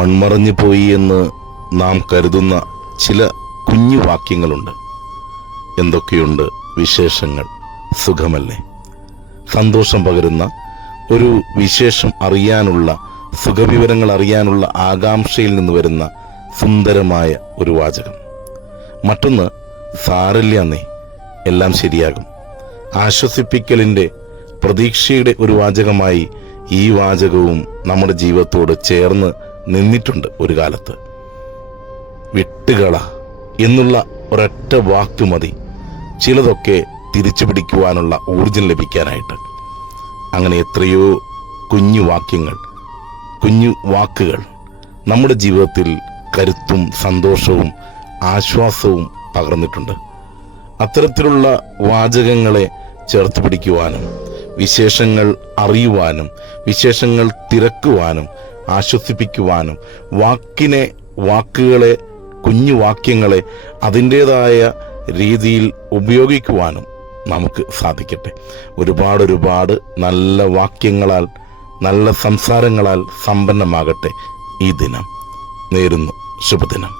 മൺമറഞ്ഞു പോയി എന്ന് നാം കരുതുന്ന ചില കുഞ്ഞു വാക്യങ്ങളുണ്ട്. എന്തൊക്കെയുണ്ട് വിശേഷങ്ങൾ, സുഖമല്ലേ? സന്തോഷം പകരുന്ന ഒരു വിശേഷം അറിയാനുള്ള, സുഖവിവരങ്ങൾ അറിയാനുള്ള ആകാംക്ഷയിൽ നിന്ന് വരുന്ന സുന്ദരമായ ഒരു വാചകം. മറ്റൊന്ന്, സാരല്യാന്നേ, എല്ലാം ശരിയാകും. ആശ്വസിപ്പിക്കലിൻ്റെ, പ്രതീക്ഷയുടെ ഒരു വാചകമായി ഈ വാചകവും നമ്മുടെ ജീവിതത്തോട് ചേർന്ന് നിന്നിട്ടുണ്ട് ഒരു കാലത്ത്. വിട്ടുകള എന്നുള്ള ഒരൊറ്റ വാക്ക് മതി ചിലതൊക്കെ തിരിച്ചു പിടിക്കുവാനുള്ള ഊർജം ലഭിക്കാനായിട്ട്. അങ്ങനെ എത്രയോ കുഞ്ഞു വാക്യങ്ങൾ, കുഞ്ഞു വാക്കുകൾ നമ്മുടെ ജീവിതത്തിൽ കരുത്തും സന്തോഷവും ആശ്വാസവും പകർന്നിട്ടുണ്ട്. അത്തരത്തിലുള്ള വാചകങ്ങളെ ചേർത്ത് പിടിക്കുവാനും വിശേഷങ്ങൾ അറിയുവാനും വിശേഷങ്ങൾ തിരക്കുവാനും ആശ്വസിപ്പിക്കുവാനും വാക്കുകളെ, കുഞ്ഞു വാക്യങ്ങളെ അതിൻ്റേതായ രീതിയിൽ ഉപയോഗിക്കുവാനും നമുക്ക് സാധിക്കട്ടെ. ഒരുപാട് നല്ല വാക്യങ്ങളാൽ, നല്ല സംസാരങ്ങളാൽ സമ്പന്നമാകട്ടെ ഈ ദിനം. നേരുന്നു ശുഭദിനം.